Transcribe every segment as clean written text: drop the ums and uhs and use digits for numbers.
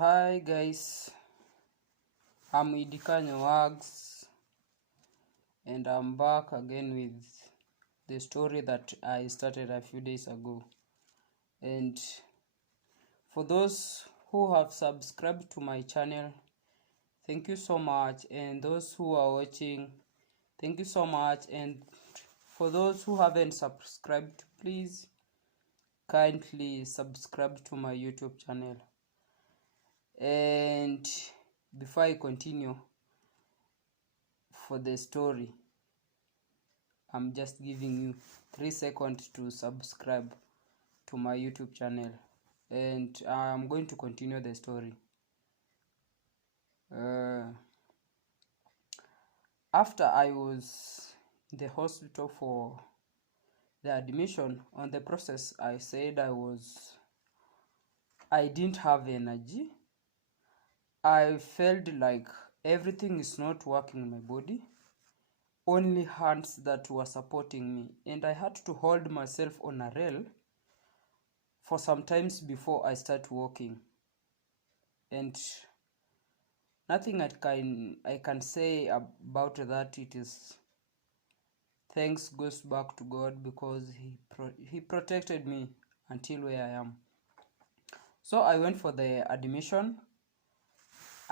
Hi guys, I'm Idikanyo Wags and I'm back again with the story that I started a few days ago. And for those who have subscribed to my channel, thank you so much. And those who are watching, thank you so much. And for those who haven't subscribed, please kindly subscribe to my YouTube channel. And before I continue for the story, I'm just giving you 3 seconds to subscribe to my YouTube channel, and I'm going to continue the story. After I was in the hospital for the admission, on the process I said I didn't have energy. I felt like everything is not working in my body, only hands that were supporting me, and I had to hold myself on a rail for some times before I start walking. And nothing I can say about that. It is thanks goes back to God, because he protected me until where I am. So I went for the admission.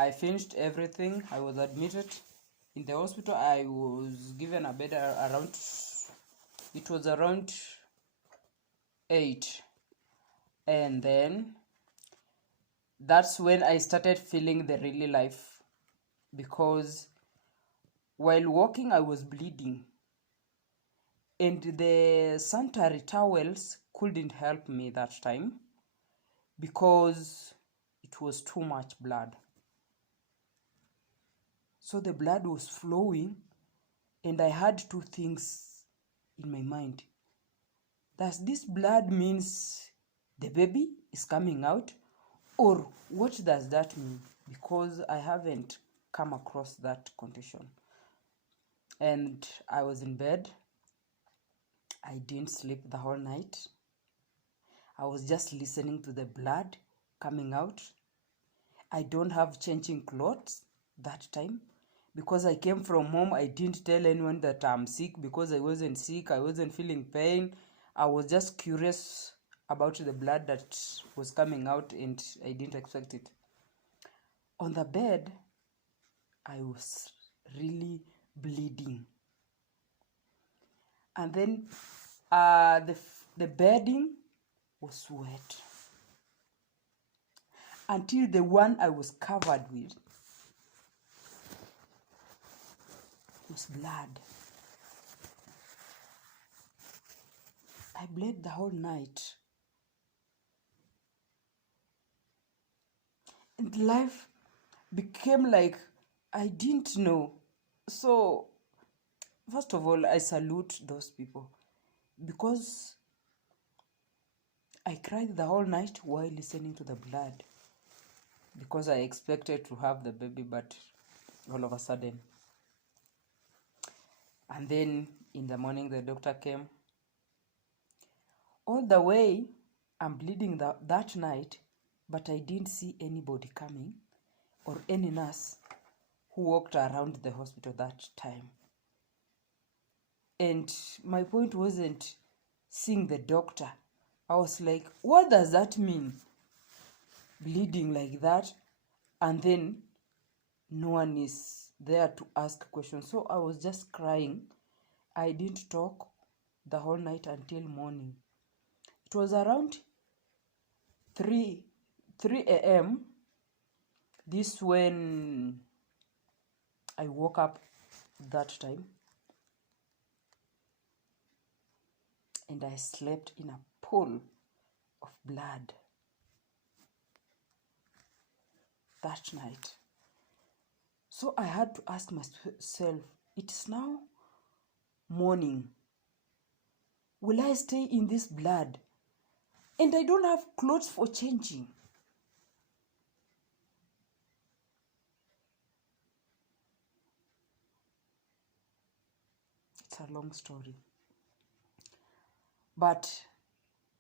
I finished everything. I was admitted in the hospital. I was given a bed around, it was around 8, and then that's when I started feeling the really life, because while walking I was bleeding, and the sanitary towels couldn't help me that time because it was too much blood. So the blood was flowing, and I had two things in my mind. Does this blood means the baby is coming out, or what does that mean? Because I haven't come across that condition. And I was in bed. I didn't sleep the whole night. I was just listening to the blood coming out. I don't have changing clothes that time, because I came from home. I didn't tell anyone that I'm sick, because I wasn't sick. I wasn't feeling pain. I was just curious about the blood that was coming out, and I didn't expect it. On the bed, I was really bleeding. And then the bedding was wet, until the one I was covered with was blood. I bled the whole night. And life became like I didn't know. So, first of all, I salute those people, because I cried the whole night while listening to the blood, because I expected to have the baby, but all of a sudden. And then in the morning, the doctor came. All the way, I'm bleeding that night, but I didn't see anybody coming or any nurse who walked around the hospital that time. And my point wasn't seeing the doctor. I was like, what does that mean? Bleeding like that, and then no one is there to ask questions. So I was just crying. I didn't talk the whole night until morning. It was around 3 a.m. This when I woke up that time, and I slept in a pool of blood that night. So I had to ask myself, it's now morning. Will I stay in this blood? And I don't have clothes for changing. It's a long story. But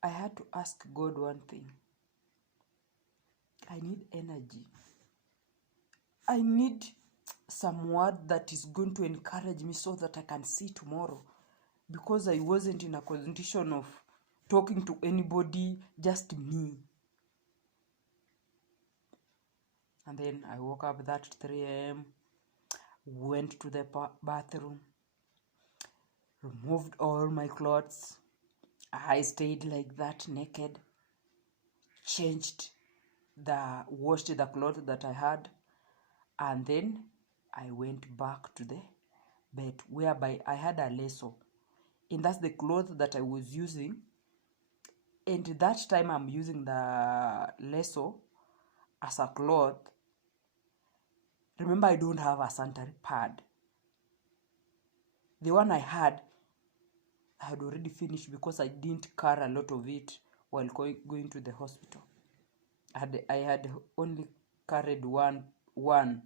I had to ask God one thing. I need energy. I need some word that is going to encourage me so that I can see tomorrow, because I wasn't in a condition of talking to anybody, just me. And then I woke up that 3 a.m., went to the bathroom, removed all my clothes. I stayed like that naked, washed the clothes that I had, and then I went back to the bed, whereby I had a lasso, and that's the cloth that I was using. And that time I'm using the lasso as a cloth. Remember, I don't have a sanitary pad. The one I had already finished because I didn't carry a lot of it while going to the hospital. I had only carried one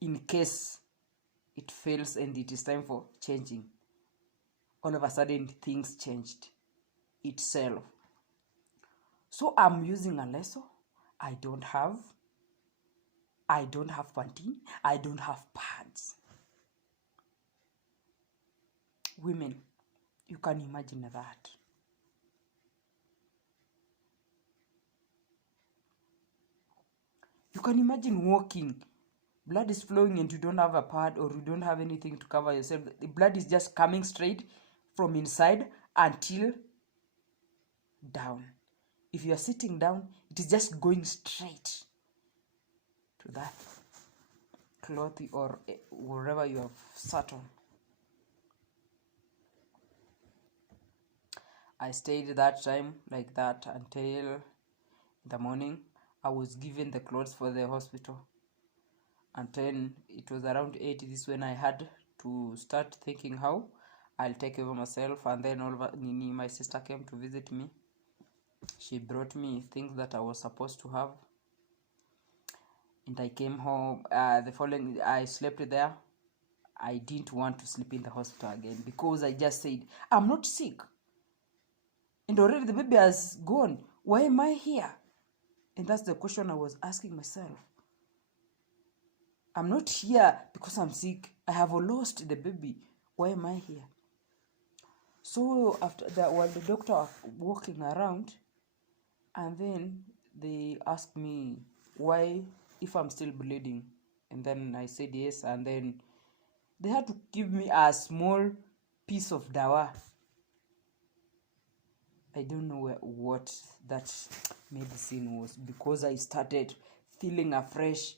in case it fails and it is time for changing. All of a sudden things changed itself. So I'm using a lasso. I don't have Pantene. I don't have pads. Women, you can imagine that. You can imagine walking. Blood is flowing and you don't have a pad, or you don't have anything to cover yourself. The blood is just coming straight from inside until down. If you are sitting down, it is just going straight to that cloth or wherever you have sat on. I stayed that time like that until the morning. I was given the clothes for the hospital. And then it was around 8. This is when I had to start thinking how I'll take care of myself. And then my sister came to visit me. She brought me things that I was supposed to have. And I came home. The following, I slept there. I didn't want to sleep in the hospital again because I just said, I'm not sick. And already the baby has gone. Why am I here? And that's the question I was asking myself. I'm not here because I'm sick. I have lost the baby. Why am I here? So after that, while the doctor was walking around, and then they asked me why, if I'm still bleeding. And then I said yes. And then they had to give me a small piece of dawa. I don't know what that medicine was, because I started feeling afresh.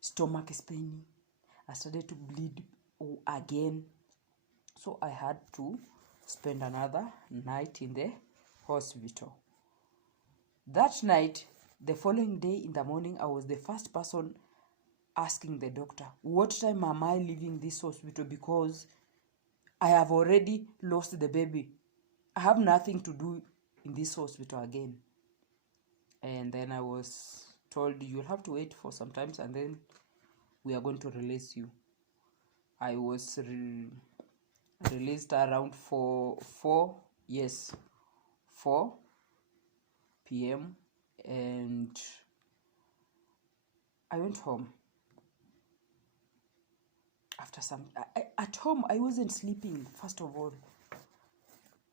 Stomach is paining. I started to bleed again. So I had to spend another night in the hospital. That night, the following day in the morning, I was the first person asking the doctor, what time am I leaving this hospital, because I have already lost the baby. I have nothing to do in this hospital again. And then I was told, you'll have to wait for some time, and then we are going to release you. I was released around 4 p.m. and I went home. After some, at home, I wasn't sleeping. First of all,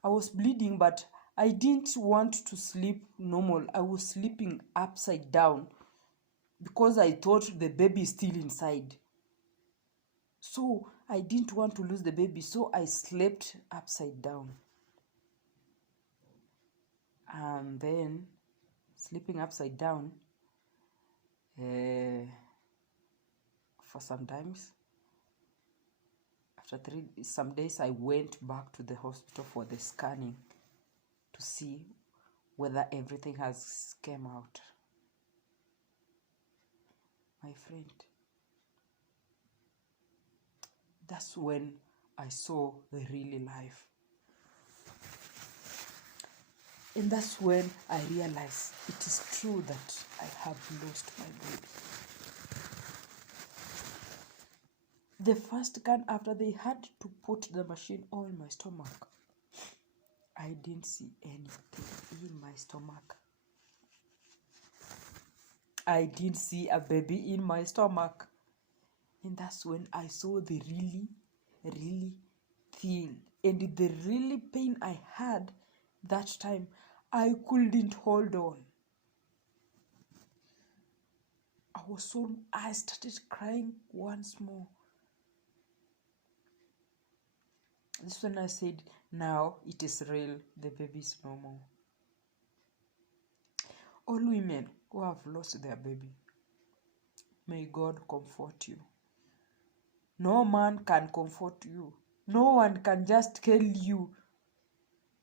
I was bleeding, but I didn't want to sleep normal. I was sleeping upside down because I thought the baby is still inside. So I didn't want to lose the baby, so I slept upside down. And then sleeping upside down for some times. After some days, I went back to the hospital for the scanning to see whether everything has came out. My friend, that's when I saw the real life. And that's when I realized it is true that I have lost my baby. The first scan, after they had to put the machine on my stomach, I didn't see anything in my stomach. I didn't see a baby in my stomach. And that's when I saw the really thing. And the really pain I had that time, I couldn't hold on. I started crying once more. This when I said, now it is real, the baby is normal. All women who have lost their baby, may God comfort you. No man can comfort you. No one can just tell you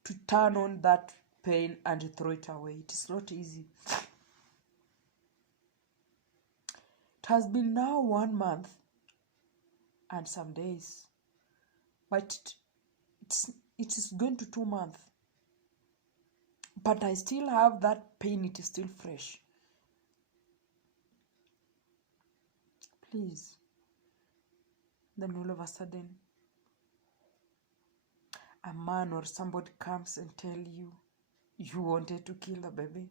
to turn on that pain and throw it away. It is not easy. It has been now 1 month and some days, but it is going to 2 months. But I still have that pain. It is still fresh. Please. Then all of a sudden, a man or somebody comes and tell you, you wanted to kill the baby,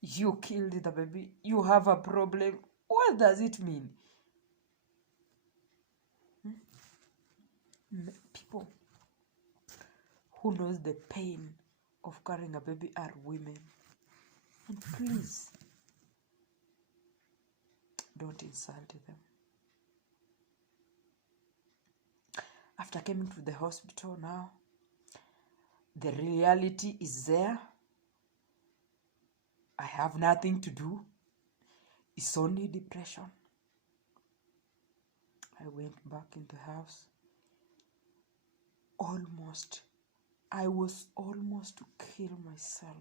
you killed the baby, you have a problem. What does it mean? People who knows the pain of carrying a baby are women. And please, don't insult them. After coming to the hospital now, the reality is there. I have nothing to do. It's only depression. I went back in the house. I was almost to kill myself.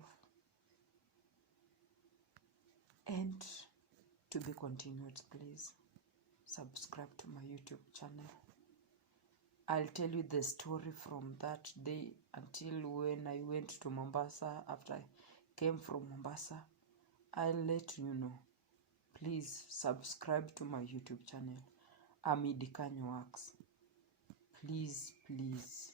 And to be continued, please subscribe to my YouTube channel. I'll tell you the story from that day until when I went to Mombasa. After I came from Mombasa, I'll let you know. Please subscribe to my YouTube channel, Amidi Kanyo Works. Please, please.